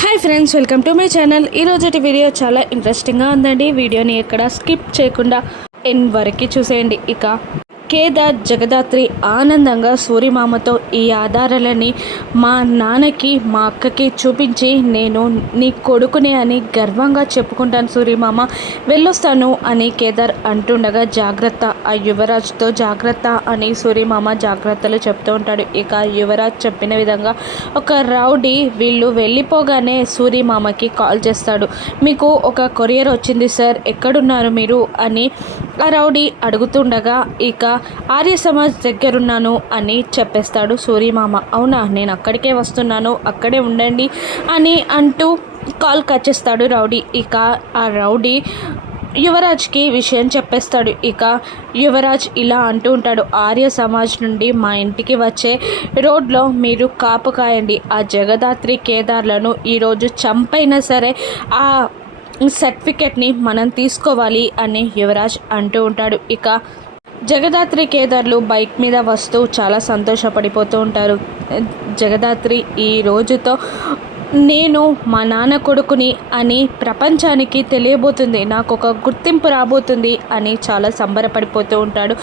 Hi friends, welcome to my channel. ఈరోజు video చాలా ఇంట్రెస్టింగ్గా ఉందండి. వీడియోని ఎక్కడ స్కిప్ చేయకుండా ఎండ్ వరకు చూసేయండి. ఇక కేదార్ జగదాత్రి ఆనందంగా సూరిమామతో ఈ ఆధారాలని మా నాన్నకి మా అక్కకి చూపించి నేను నీ కొడుకునే అని గర్వంగా చెప్పుకుంటాను సూరిమామ, వెళ్ళొస్తాను అని కేదార్ అంటుండగా జాగ్రత్త, ఆ యువరాజ్తో జాగ్రత్త అని సూరిమామ జాగ్రత్తలు చెప్తూ ఉంటాడు. ఇక యువరాజ్ చెప్పిన విధంగా ఒక రౌడీ వీళ్ళు వెళ్ళిపోగానే సూరిమామకి కాల్ చేస్తాడు. మీకు ఒక కొరియర్ వచ్చింది సార్, ఎక్కడున్నారు మీరు అని ఆ రౌడీ అడుగుతుండగా ఇక ఆర్య సమాజ్ దగ్గరున్నాను అని చెప్పేస్తాడు సూరిమామ. అవునా, నేను అక్కడికే వస్తున్నాను, అక్కడే ఉండండి అని అంటూ కాల్ కట్ చేస్తాడు రౌడీ. ఇక ఆ రౌడీ యువరాజ్కి విషయం చెప్పేస్తాడు. ఇక యువరాజ్ ఇలా అంటూ ఉంటాడు, ఆర్య సమాజ్ నుండి మా ఇంటికి వచ్చే రోడ్లో మీరు కాపు కాయండి, ఆ జగదాత్రి కేదార్లను ఈరోజు చంపైనా సరే ఆ సర్టిఫికెట్ని మనం తీసుకోవాలి అని యువరాజ్ అంటూ ఉంటాడు. ఇక జగదాత్రి కేదార్లు బైక్ మీద వస్తూ చాలా సంతోషపడిపోతూ ఉంటారు. జగదాత్రి ఈ రోజుతో నేను మా నాన్న కొడుకుని అని ప్రపంచానికి తెలియబోతుంది, నాకు ఒక గుర్తింపు రాబోతుంది అని చాలా సంబరపడిపోతూ ఉంటాడు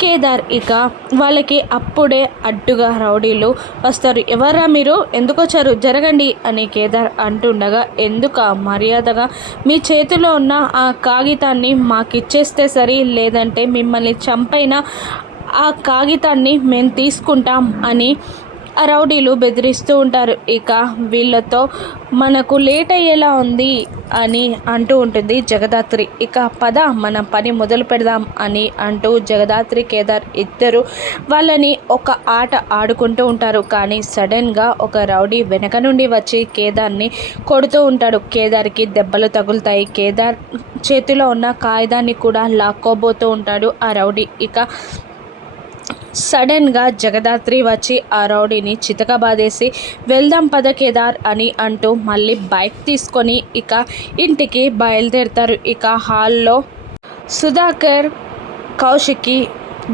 కేదార్. ఇక వాళ్ళకి అప్పుడే అడ్డుగా రౌడీలు వస్తారు. ఎవరా మీరు, ఎందుకు వచ్చారు, జరగండి అని కేదార్ అంటుండగా, ఎందుక మర్యాదగా మీ చేతిలో ఉన్న ఆ కాగితాన్ని మాకిచ్చేస్తే సరి, లేదంటే మిమ్మల్ని చంపైన ఆ కాగితాన్ని మేము తీసుకుంటాం అని ఆ రౌడీలు బెదిరిస్తూ ఉంటారు. ఇక వీళ్ళతో మనకు లేట్ అయ్యేలా ఉంది అని అంటూ ఉంటుంది జగదాత్రి. ఇక పద మన పని మొదలు పెడదాం అని అంటూ జగదాత్రి కేదార్ ఇద్దరు వాళ్ళని ఒక ఆట ఆడుకుంటూ ఉంటారు. కానీ సడన్గా ఒక రౌడీ వెనక నుండి వచ్చి కేదార్ని కొడుతూ ఉంటాడు. కేదార్కి దెబ్బలు తగులుతాయి. కేదార్ చేతిలో ఉన్న కాగితాన్ని కూడా లాక్కోబోతూ ఉంటాడు ఆ రౌడీ. ఇక సడన్గా జగదాత్రి వచ్చి ఆ రౌడీని చితకబాదేసి వెళ్దాం పద కేదార్ అని అంటూ మళ్ళీ బైక్ తీసుకొని ఇక ఇంటికి బయలుదేరుతారు. ఇక హాల్లో సుధాకర్, కౌశికి,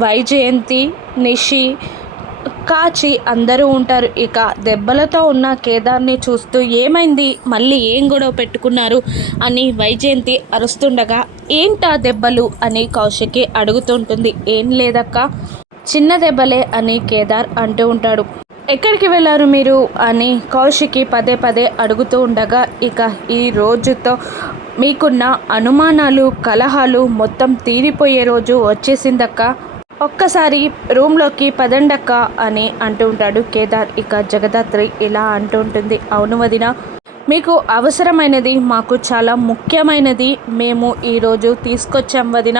వైజయంతి, నిషి, కాచి అందరూ ఉంటారు. ఇక దెబ్బలతో ఉన్న కేదార్ని చూస్తూ ఏమైంది, మళ్ళీ ఏం గొడవ పెట్టుకున్నారు అని వైజయంతి అరుస్తుండగా, ఏంటా దెబ్బలు అని కౌశికి అడుగుతుంటుంది. ఏం లేదక్క, చిన్న దెబ్బలే అని కేదార్ అంటూ ఉంటాడు. ఎక్కడికి వెళ్ళారు మీరు అని కౌశికి పదే పదే అడుగుతూ ఉండగా, ఇక ఈ రోజుతో మీకున్న అనుమానాలు, కలహాలు మొత్తం తీరిపోయే రోజు వచ్చేసిందక్క, ఒక్కసారి రూమ్లోకి పదండక్క అని అంటూ ఉంటాడు కేదార్. ఇక జగదాత్రి ఇలా అంటూ ఉంటుంది, అవును వదిన, మీకు అవసరమైనది మాకు చాలా ముఖ్యమైనది మేము ఈరోజు తీసుకొచ్చాం వదిన,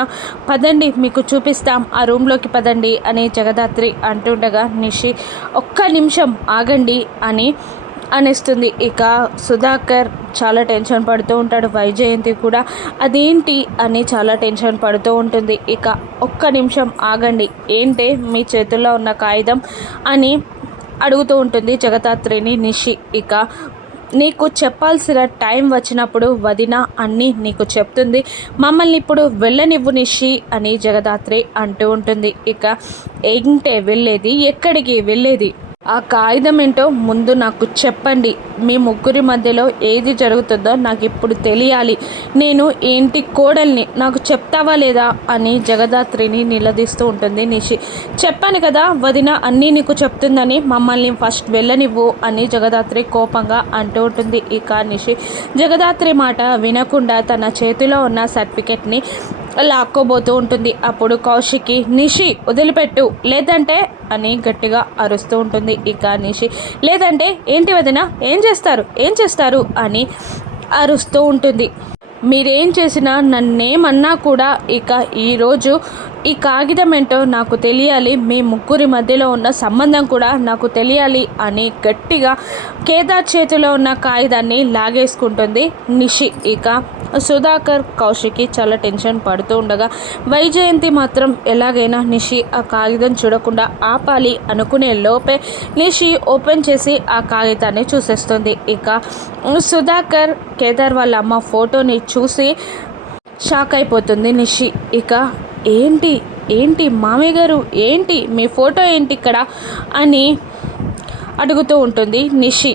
పదండి మీకు చూపిస్తాం, ఆ రూమ్లోకి పదండి అని జగదాత్రి అంటుండగా నిషి ఒక్క నిమిషం ఆగండి అని అనేస్తుంది. ఇక సుధాకర్ చాలా టెన్షన్ పడుతూ ఉంటాడు. వైజయంతి కూడా అదేంటి అని చాలా టెన్షన్ పడుతూ ఉంటుంది. ఇక ఒక్క నిమిషం ఆగండి, ఏంటే మీ చేతుల్లో ఉన్న కాగితం అని అడుగుతూ ఉంటుంది జగదాత్రిని నిషి. ఇక నీకు చెప్పాల్సిన టైం వచ్చినప్పుడు వదిన అన్నీ నీకు చెప్తుంది, మమ్మల్ని ఇప్పుడు వెళ్ళనివ్వు నిషి అని జగదాత్రి అంటూ ఉంటుంది. ఇక ఏంటే వెళ్ళేది, ఎక్కడికి వెళ్ళేది, ఆ కాగితం ఏంటో ముందు నాకు చెప్పండి, మీ ముగ్గురి మధ్యలో ఏది జరుగుతుందో నాకు ఇప్పుడు తెలియాలి, నేను ఏంటి కోడల్ని, నాకు చెప్తావా లేదా అని జగదాత్రిని నిలదీస్తూ ఉంటుంది నిషి. చెప్పాను కదా వదిన అన్నీ నీకు చెప్తుందని, మమ్మల్ని ఫస్ట్ వెళ్ళనివ్వు అని జగదాత్రి కోపంగా అంటూ ఉంటుంది. ఇక నిషి జగదాత్రి మాట వినకుండా తన చేతిలో ఉన్న సర్టిఫికెట్ని లాక్కోబోతూ ఉంటుంది. అప్పుడు కౌశికి, నిషి వదిలిపెట్టు లేదంటే అని గట్టిగా అరుస్తూ ఉంటుంది. ఇక నిషి లేదంటే ఏంటి వదిన, ఏం చేస్తారు అని అరుస్తూ ఉంటుంది. మీరేం చేసినా నన్నేమన్నా కూడా ఇక ఈరోజు ఈ కాగితం ఏంటో నాకు తెలియాలి, మీ ముగ్గురి మధ్యలో ఉన్న సంబంధం కూడా నాకు తెలియాలి అని గట్టిగా కేదార్ చేతిలో ఉన్న కాగితాన్ని లాగేసుకుంటుంది నిషి. ఇక సుధాకర్, కౌశికి చాలా టెన్షన్ పడుతూ ఉండగా వైజయంతి మాత్రం ఎలాగైనా నిషి ఆ కాగితం చూడకుండా ఆపాలి అనుకునే లోపే నిషి ఓపెన్ చేసి ఆ కాగితాన్ని చూసేస్తుంది. ఇక సుధాకర్ కేదార్ వాళ్ళ అమ్మ ఫోటోని చూసి షాక్ అయిపోతుంది నిషి. ఇక ఏంటి మామయ్య గారు, ఏంటి మీ ఫోటో ఏంటి ఇక్కడ అని అడుగుతూ ఉంటుంది నిషి.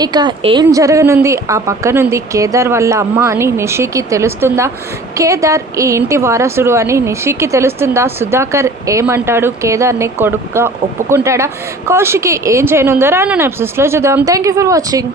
ఇక ఏం జరగనుంది? ఆ పక్కనుంది కేదార్ వాళ్ళ అమ్మ అని నిషికి తెలుస్తుందా? కేదార్ ఈ ఇంటి వారసుడు అని నిషికి తెలుస్తుందా? సుధాకర్ ఏమంటాడు? కేదార్ని కొడుకుగా ఒప్పుకుంటాడా? కౌశికి ఏం చేయనుందో రానున్న ఎపిసోడ్స్లో చూద్దాం. Thank you for watching.